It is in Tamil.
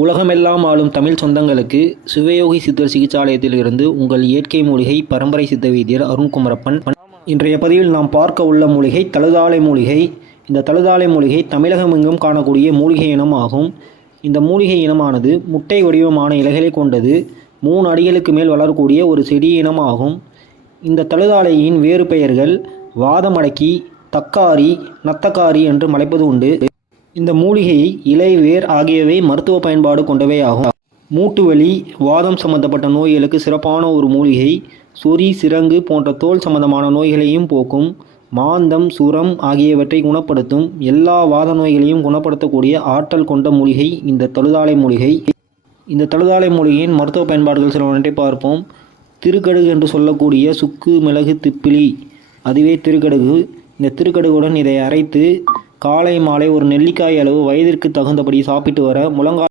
உலகமெல்லாம் ஆளும் தமிழ் சொந்தங்களுக்கு சிவயோகி சித்தர் சிகிச்சாலயத்திலிருந்து உங்கள் இயற்கை மூலிகை பரம்பரை சித்த வைத்தியர் அருண்குமரப்பன். இன்றைய பதிவில் நாம் பார்க்க உள்ள மூலிகை தழுதாலை மூலிகை. இந்த தழுதாலை மூலிகை தமிழகமெங்கும் காணக்கூடிய மூலிகை இனம் ஆகும். இந்த மூலிகை இனமானது முட்டை வடிவமான இலைகளை கொண்டது. 3 அடிகளுக்கு மேல் வளரக்கூடிய ஒரு செடி இனம் ஆகும். இந்த தழுதாலையின் வேறு பெயர்கள் வாதமடக்கி, தக்காரி, நத்தக்காரி என்று அழைப்பது உண்டு. இந்த மூலிகை இலை, வேர் ஆகியவை மருத்துவ பயன்பாடு கொண்டவை ஆகும். மூட்டு வலி, வாதம் சம்பந்தப்பட்ட நோய்களுக்கு சிறப்பான ஒரு மூலிகை. சொறி, சிரங்கு போன்ற தோல் சம்பந்தமான நோய்களையும் போக்கும். மாந்தம், சுரம் ஆகியவற்றை குணப்படுத்தும். எல்லா வாத நோய்களையும் குணப்படுத்தக்கூடிய ஆற்றல் கொண்ட மூலிகை இந்த தழுதாலை மூலிகை. இந்த தழுதாலை மூலிகையின் மருத்துவ பயன்பாடுகள் சிலவற்றை பார்ப்போம். திருக்கடுகு என்று சொல்லக்கூடிய சுக்கு, மிளகு, திப்பிலி, அதுவே திருக்கடுகு. இந்த திருக்கடுகுடன் இதை அரைத்து காலை மாலை ஒரு நெல்லிக்காய் அளவு வயதிற்கு தகுந்தபடி சாப்பிட்டு வர முழங்கால்